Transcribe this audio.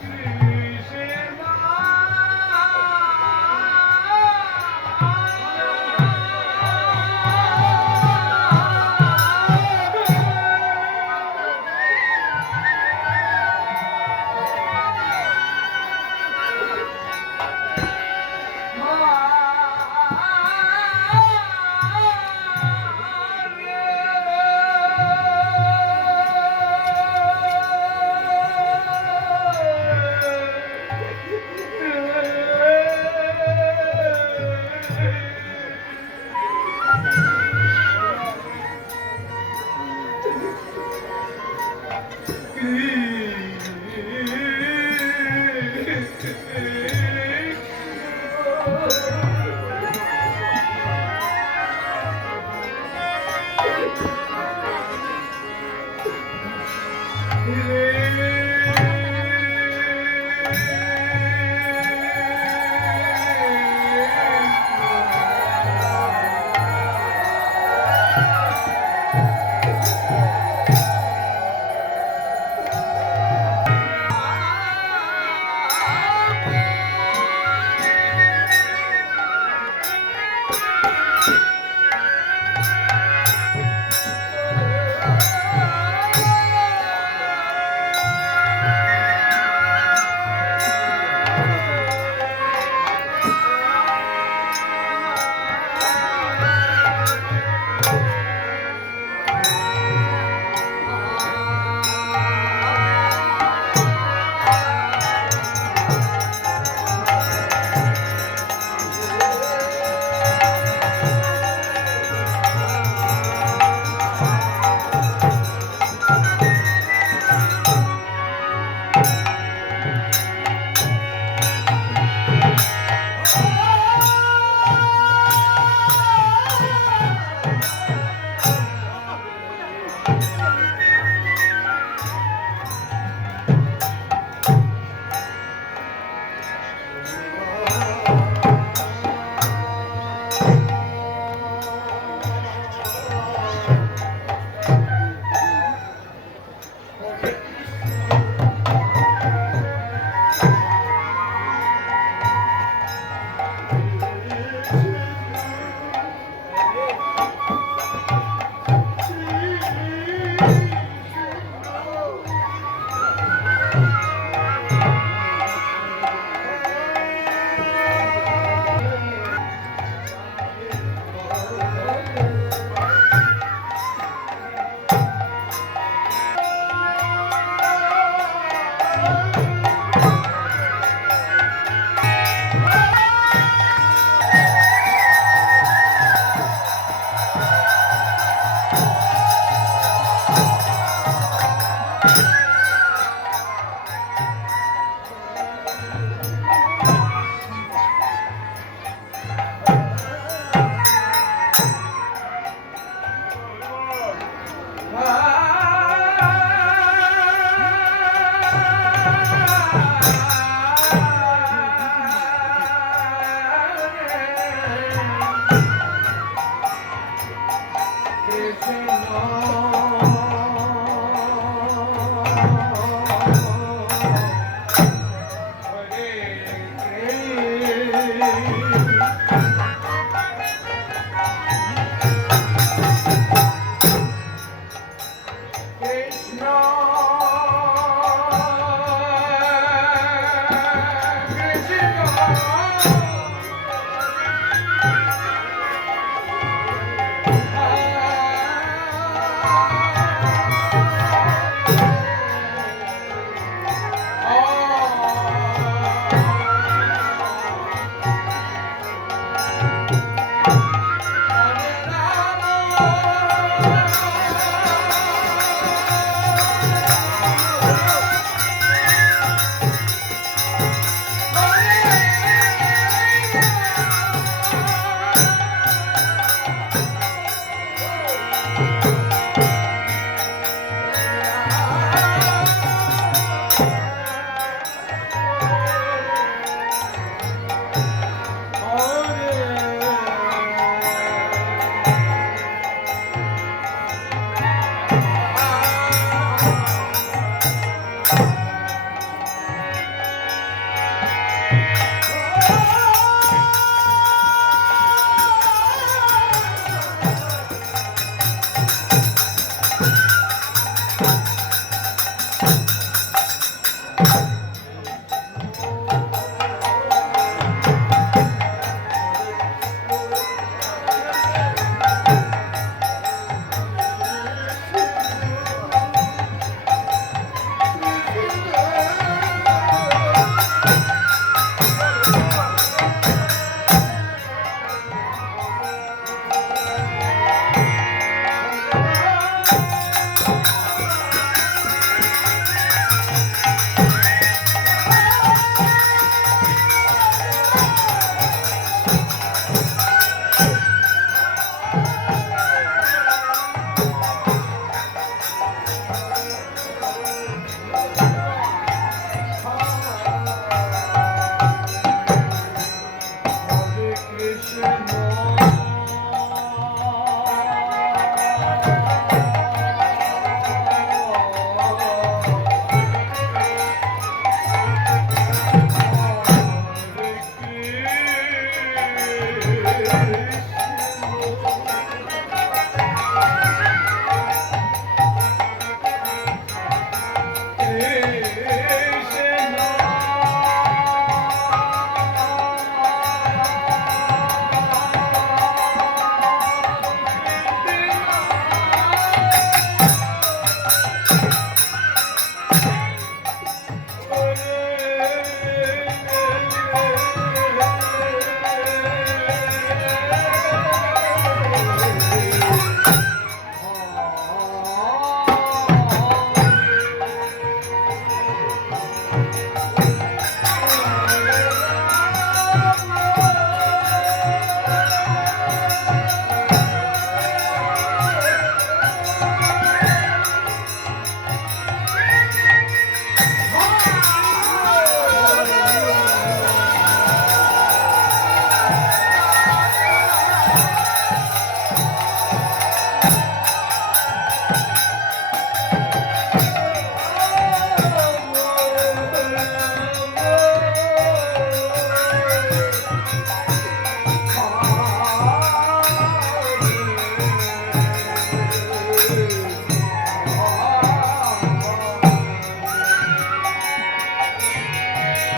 아